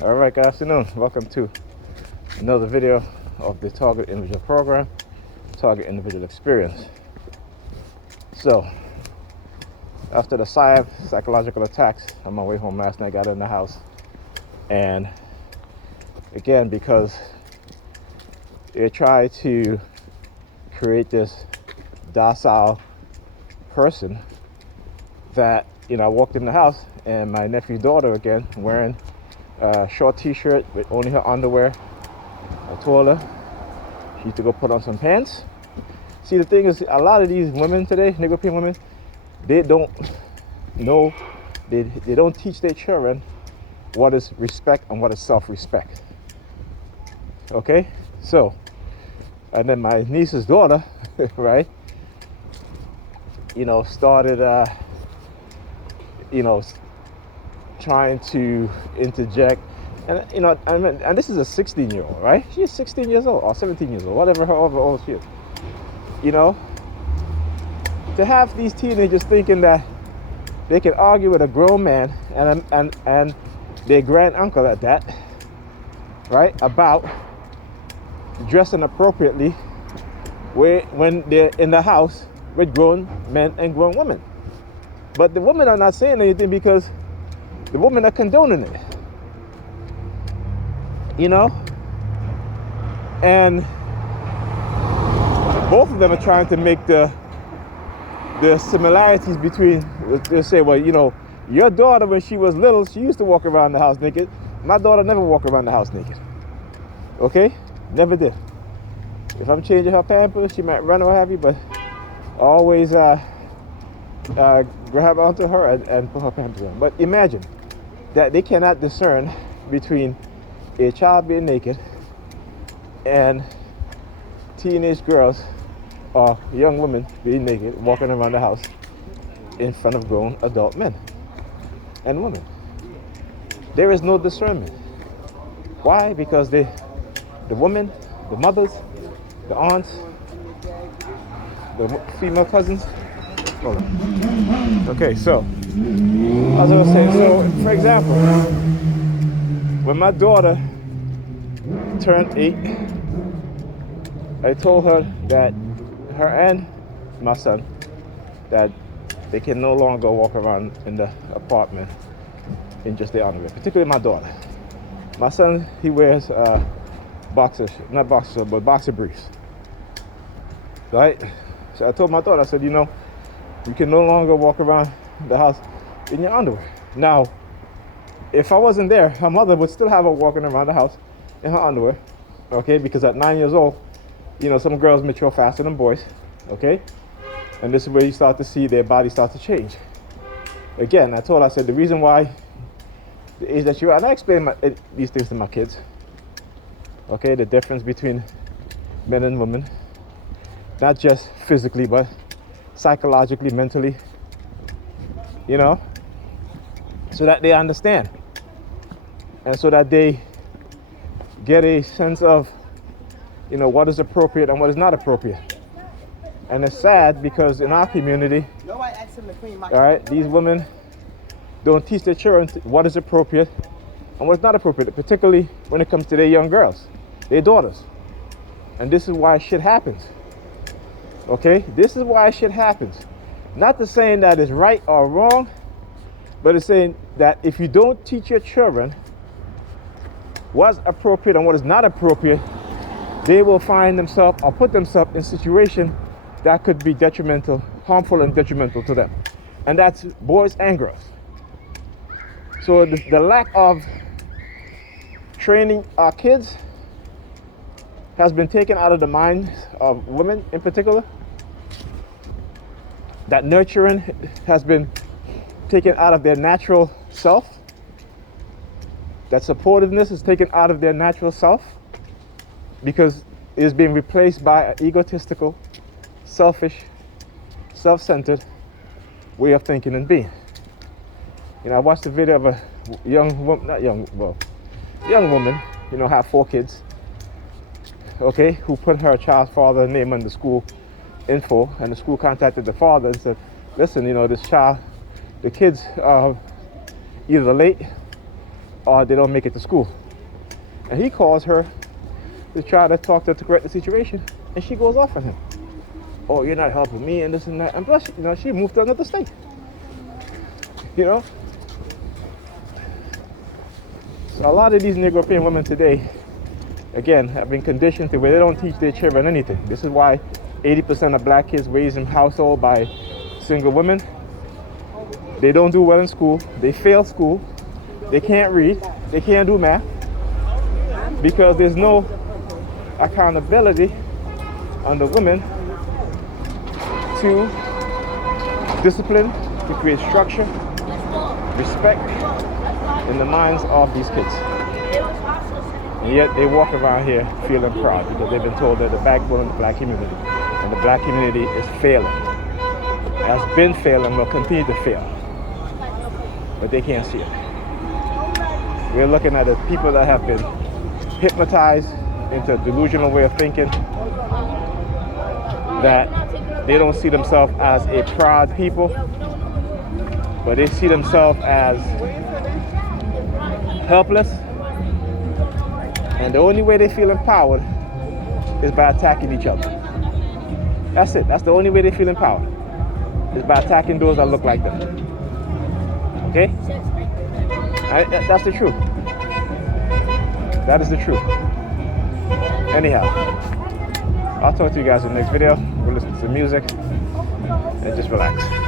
All right, good afternoon. Welcome to another video of the Target Individual Program, Target Individual Experience. So, after the psychological attacks on my way home last night, got in the house, and again, because they tried to create this docile person that, I walked in the house and my nephew's daughter again wearing a short t-shirt with only her underwear. I told her she needs to go put on some pants. See, the thing is, a lot of these women today, Negro women, they don't know, they don't teach their children what is respect and what is self-respect. Okay? So, and then my niece's daughter, right, started, trying to interject. And, and this is a 16-year-old, right? She's 16 years old or 17 years old, whatever however old she is. To have these teenagers thinking that they can argue with a grown man and their grand uncle at that, right, about dressing appropriately when they're in the house with grown men and grown women. But the women are not saying anything because the women are condoning it. And both of them are trying to make the similarities between, they say, well, your daughter, when she was little, she used to walk around the house naked. My daughter never walked around the house naked. Okay? Never did. If I'm changing her pampers, she might run or what have you, but I always grab onto her and put her pampers on. But imagine that they cannot discern between a child being naked and teenage girls or young women being naked, walking around the house in front of grown adult men and women. There is no discernment. Why? Because the women, the mothers, the aunts, the female cousins. Hold on. Okay, so as I was saying, so for example, when my daughter turned 8, I told her that her and my son, that they can no longer walk around in the apartment in just their underwear, particularly my daughter. My son, he wears not boxers, but boxer briefs, right? So I told my daughter, I said, you can no longer walk around the house in your underwear. Now, if I wasn't there, her mother would still have her walking around the house in her underwear, okay? Because at 9 years old, some girls mature faster than boys, okay? And this is where you start to see their body start to change. Again, I said, the reason why the age that you are, and I explain these things to my kids, okay? The difference between men and women, not just physically, but psychologically, mentally, so that they understand. And so that they get a sense of, what is appropriate and what is not appropriate. And it's sad because in our community, all right, these women don't teach their children what is appropriate and what is not appropriate, particularly when it comes to their young girls, their daughters. And this is why shit happens. Okay? This is why shit happens. Not to saying that it's right or wrong, but it's saying that if you don't teach your children what's appropriate and what is not appropriate, they will find themselves or put themselves in situations that could be detrimental, harmful and detrimental to them. And that's boys and girls. So the lack of training our kids has been taken out of the minds of women in particular. That nurturing has been taken out of their natural self. That supportiveness is taken out of their natural self because it is being replaced by an egotistical, selfish, self-centered way of thinking and being. I watched a video of a young woman, have 4 kids, okay, who put her child's father's name on the school info, and the school contacted the father and said, listen, this child, the kids are either late or they don't make it to school. And he calls her to try to talk to her to correct the situation, and she goes off on him. Oh, you're not helping me, and this and that. And plus, she moved to another state. So a lot of these Negro European women today, again, have been conditioned to where they don't teach their children anything. This is why 80% of black kids raised in household by single women. They don't do well in school. They fail school. They can't read. They can't do math because there's no accountability on the women to discipline, to create structure, respect in the minds of these kids. And yet they walk around here feeling proud because they've been told they're the backbone of the black community. And the black community is failing. Has been failing, will continue to fail. But they can't see it. We're looking at the people that have been hypnotized into a delusional way of thinking, that they don't see themselves as a proud people, but they see themselves as helpless. And the only way they feel empowered is by attacking each other. That's it. That's the only way they feel empowered, is by attacking those that look like them. Okay? That's the truth. That is the truth. Anyhow, I'll talk to you guys in the next video. We'll listen to some music and just relax.